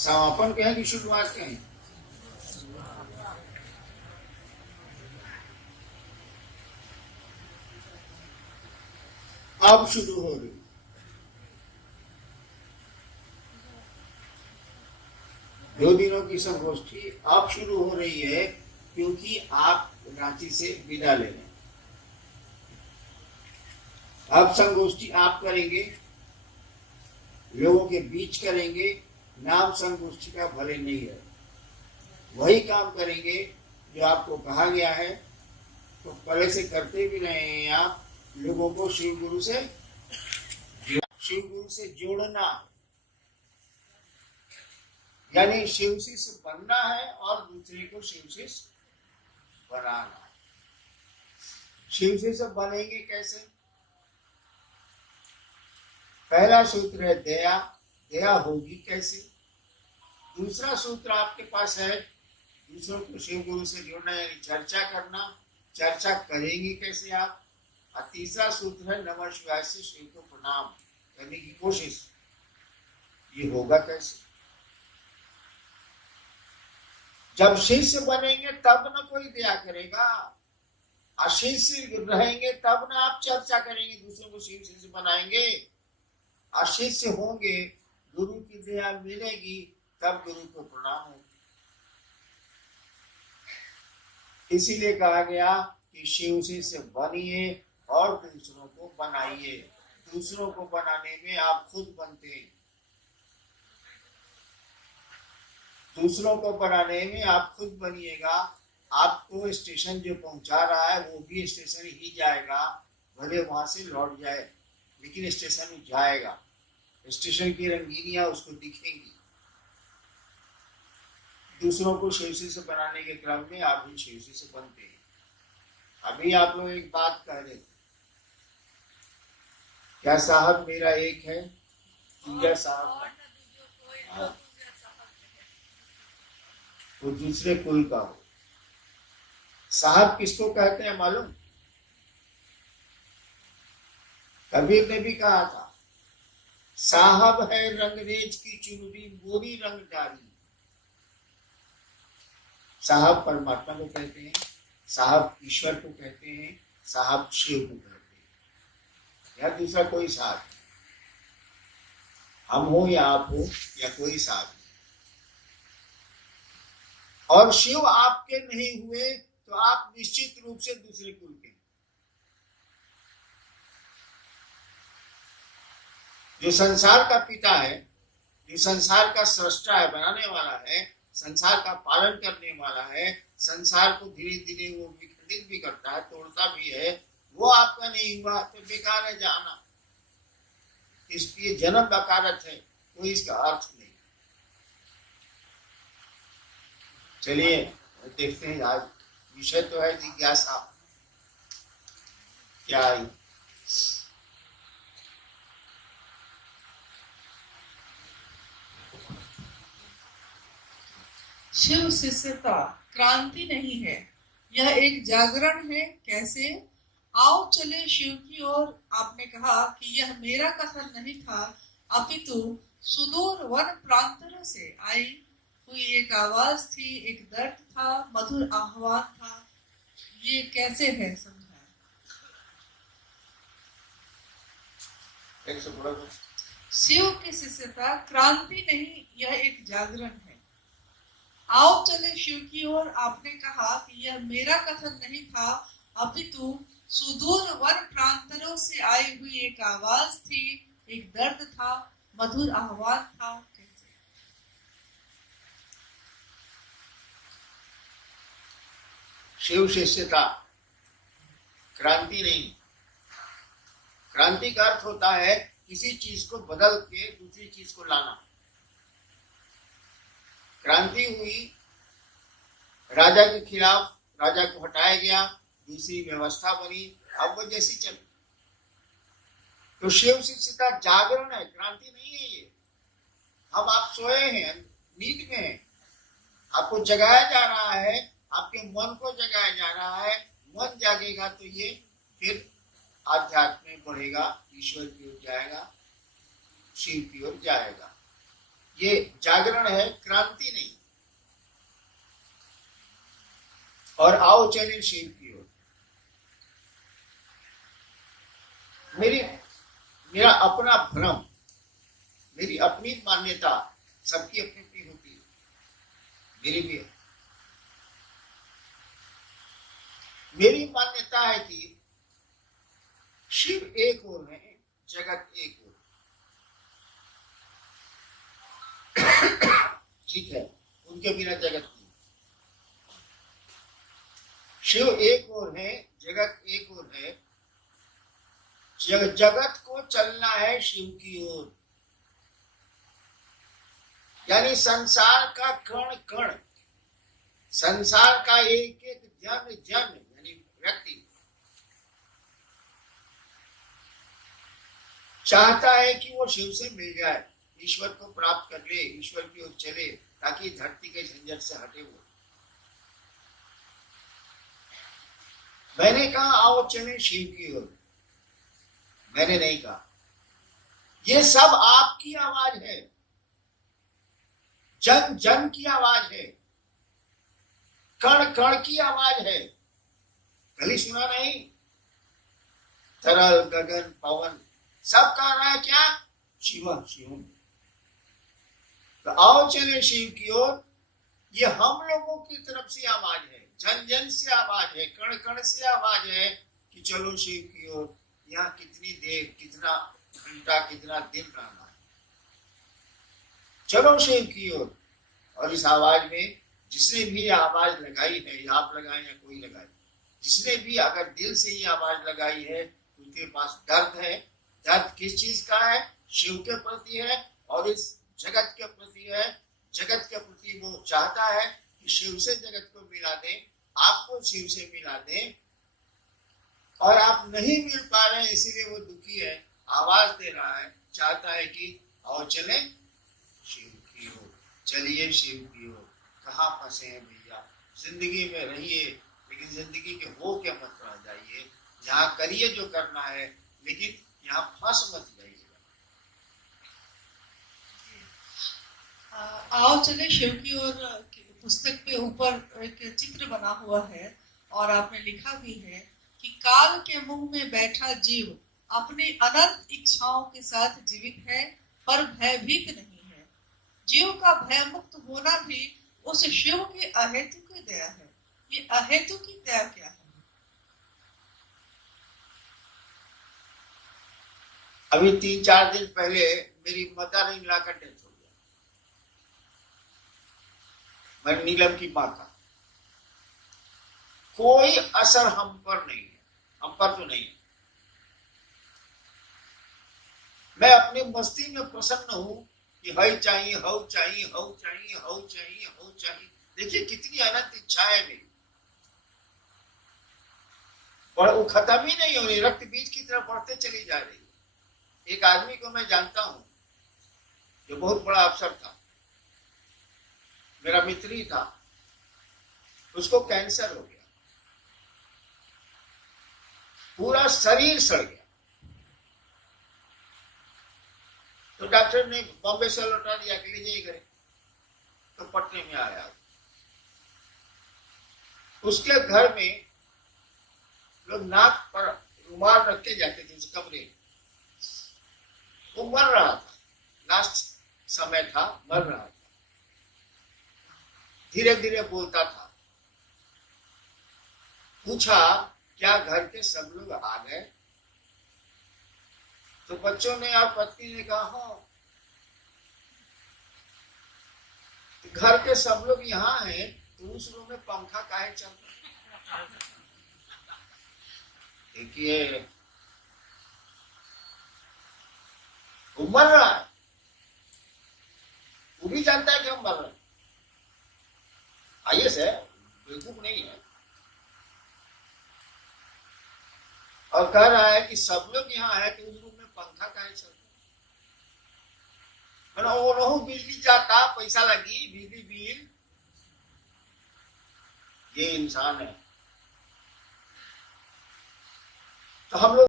समापन कहें कि शुरुआत कहें? अब शुरू हो रही। दो दिनों की संगोष्ठी अब शुरू हो रही है क्योंकि आप रांची से विदा ले रहे हैं। अब संगोष्ठी आप करेंगे, लोगों के बीच करेंगे। नाम संगोष्ठी का भले नहीं है, वही काम करेंगे जो आपको कहा गया है। तो पहले से करते भी रहे हैं आप, लोगों को शिव गुरु से जोड़ना, यानी शिव शिष्य बनना है और दूसरे को शिव शिष्य बनाना। शिव शिष्य बनेंगे कैसे? पहला सूत्र है दया। दया होगी कैसे? दूसरा सूत्र आपके पास है दूसरों को शिव गुरु से जोड़ना, यानी चर्चा करना। चर्चा करेंगे कैसे आप? और तीसरा सूत्र है नमः शिवाय से शिव को प्रणाम करने की कोशिश। ये होगा कैसे? जब शिष्य बनेंगे तब न कोई दया करेगा, अशिष्य रहेंगे तब न आप चर्चा करेंगे, दूसरों को शिव शिष्य बनाएंगे। अशिष्य होंगे, गुरु की दया मिलेगी, तब गुरु को प्रणाम होगा। इसीलिए कहा गया कि शिव शिष्य बनिए और दूसरों को बनाइए। दूसरों को बनाने में आप खुद बनते हैं, दूसरों को बनाने में आप खुद बनिएगा। आपको स्टेशन जो पहुंचा रहा है वो भी स्टेशन ही जाएगा, भले वहां से लौट जाए, लेकिन स्टेशन ही जाएगा। स्टेशन की रंगीनियां उसको दिखेंगी। दूसरों को शिवसी से बनाने के क्रम में आप भी शिवसी से बनते हैं। अभी आप लोग एक बात कह रहे थे, क्या साहब मेरा एक है? दूजा साहब वो दूसरे कुल का हो। साहब किसको कहते हैं मालूम? कबीर ने भी कहा था, साहब है रंगरेज की चुनरी गोरी रंग डाली। साहब परमात्मा को कहते हैं, साहब ईश्वर को कहते हैं, साहब शिव को कहते हैं, या दूसरा कोई साहब, हम हो या आप हो या कोई साहब। और शिव आपके नहीं हुए तो आप निश्चित रूप से दूसरे कुल के। जो संसार का पिता है, जो संसार का सृष्टा है, बनाने वाला है, संसार का पालन करने वाला है, संसार को धीरे धीरे वो विखंडित भी करता है, तोड़ता भी है, वो आपका नहीं हुआ तो बेकार है जाना। इसलिए जन्म बकारत है, कोई इसका अर्थ नहीं। चलिए देखते हैं, आज विषय तो है जिज्ञासा। क्या आई? शिव शिष्यता क्रांति नहीं है, यह एक जागरण है। कैसे? आओ चले शिव की ओर। आपने कहा कि यह मेरा कथन नहीं था, अपितु सुदूर वन प्रांतों से आई हुई एक आवाज थी, एक दर्द था, मधुर आह्वान था। ये कैसे है समझाएं? शिव की शिष्यता क्रांति नहीं, यह एक जागरण है। आओ चले शिव की ओर। आपने कहा कि यह मेरा कथन नहीं था, अपितु सुदूर वन प्रांतों से आई हुई एक आवाज थी, एक दर्द था, मधुर आह्वान था। कैसे? शिव शिष्यता क्रांति नहीं। क्रांति का अर्थ होता है किसी चीज को बदल के दूसरी चीज को लाना। क्रांति हुई, राजा के खिलाफ, राजा को हटाया गया, दूसरी व्यवस्था बनी, अब वो जैसी चली। तो शिव शिष्यता जागरण है, क्रांति नहीं है ये। हम आप सोए हैं, नींद में हैं, आपको जगाया जा रहा है, आपके मन को जगाया जा रहा है। मन जागेगा तो ये फिर आध्यात्म में बढ़ेगा, ईश्वर की ओर जाएगा, शिव की ओर जाएगा। ये जागरण है, क्रांति नहीं। और आओ चले शिव की ओर। मेरा अपना भ्रम, मेरी अपनी मान्यता, सबकी अपनी अपनी होती है, मेरी भी है। मेरी मान्यता है कि शिव एक ओर है, जगत एक ओर। ठीक है, उनके बिना जगत नहीं। शिव एक ओर है, जगत एक ओर है। जगत को चलना है शिव की ओर। यानी संसार का कण कण, संसार का एक एक जन जन यानी व्यक्ति चाहता है कि वो शिव से मिल जाए, ईश्वर को प्राप्त कर ले, ईश्वर की ओर चले, ताकि धरती के झंझट से हटे। वो मैंने कहा आओ चले शिव की ओर, मैंने नहीं कहा। ये सब आपकी आवाज है, जन जन की आवाज है, कण कण की आवाज है। कल सुना नहीं, तरल गगन पवन सब कह रहा है क्या? शिव शिव। तो आओ चले शिव की ओर। ये हम लोगों की तरफ से आवाज है, जन जन से आवाज है, कण कण से आवाज है कि चलो शिव की ओर। यहाँ कितनी देर, कितना घंटा, कितना दिन रहना है, चलो शिव की ओर। और इस आवाज में जिसने भी आवाज लगाई है, आप लगाए या कोई लगाए, जिसने भी अगर दिल से ये आवाज लगाई है, उनके पास दर्द है। दर्द किस चीज का है? शिव के प्रति है और इस जगत के प्रति है। जगत के प्रति वो चाहता है कि शिव से जगत को मिला दे, आपको शिव से मिला दे, और आप नहीं मिल पा रहे हैं, इसीलिए वो दुखी है, आवाज दे रहा है, चाहता है कि आओ चले शिव की ओर, चलिए शिव की ओर। कहाँ फंसे हैं भैया? जिंदगी में रहिए, लेकिन जिंदगी के हो के मत रह जाइए। यहाँ करिए जो करना है, लेकिन यहाँ फंस मत जाइए। आओ चले शिव की ओर पुस्तक पे ऊपर एक चित्र बना हुआ है और आपने लिखा भी है कि काल के मुंह में बैठा जीव अपनी अनंत इच्छाओं के साथ जीवित है, पर भयभीत नहीं है। जीव का भय मुक्त होना भी उस शिव की अहेतु की दया है। ये अहेतु की दया क्या है? अभी 3-4 दिन पहले मेरी मदर इन लॉ का डेथ हो गया, मैं नीलम की माँ का। कोई असर हम पर नहीं है, हम पर तो नहीं है। मैं अपनी मस्ती में प्रसन्न हूं कि हई चाहिए, हऊ चाहिए, हऊ चाहिए, हऊ चाहिए, हऊ चाहिए। देखिए कितनी अनंत इच्छा है मेरी, और वो खत्म ही नहीं हो रही, रक्त बीज की तरफ बढ़ते चली जा रही है। एक आदमी को मैं जानता हूं जो बहुत बड़ा अफसर था, मेरा मित्र ही था, उसको कैंसर हो गया, पूरा शरीर सड़ गया। तो डॉक्टर ने बॉम्बे से लौटा दिया कि ले जाइए घर। तो पटने में आया, उसके घर में लोग नाक पर रुमाल रख के जाते थे उस कमरे। वो मर रहा था, लास्ट समय था, मर रहा था, धीरे धीरे बोलता था। पूछा क्या घर के सब लोग आ गए? तो बच्चों ने और पत्नी ने कहा हो, घर के सब लोग यहाँ हैं, तो उस रूम में पंखा काहे चल रहा? देखिए वो मर रहा है, वो भी जानता है कि हम मर रहे हैं, आइए से बेवकूफ नहीं है, और कह रहा है कि सब लोग यहाँ है तो उस रूम में पंखा काहे चल रहा? वो बिजली जाता, पैसा लगी, बिजली बिल। ये इंसान है। तो हम लोग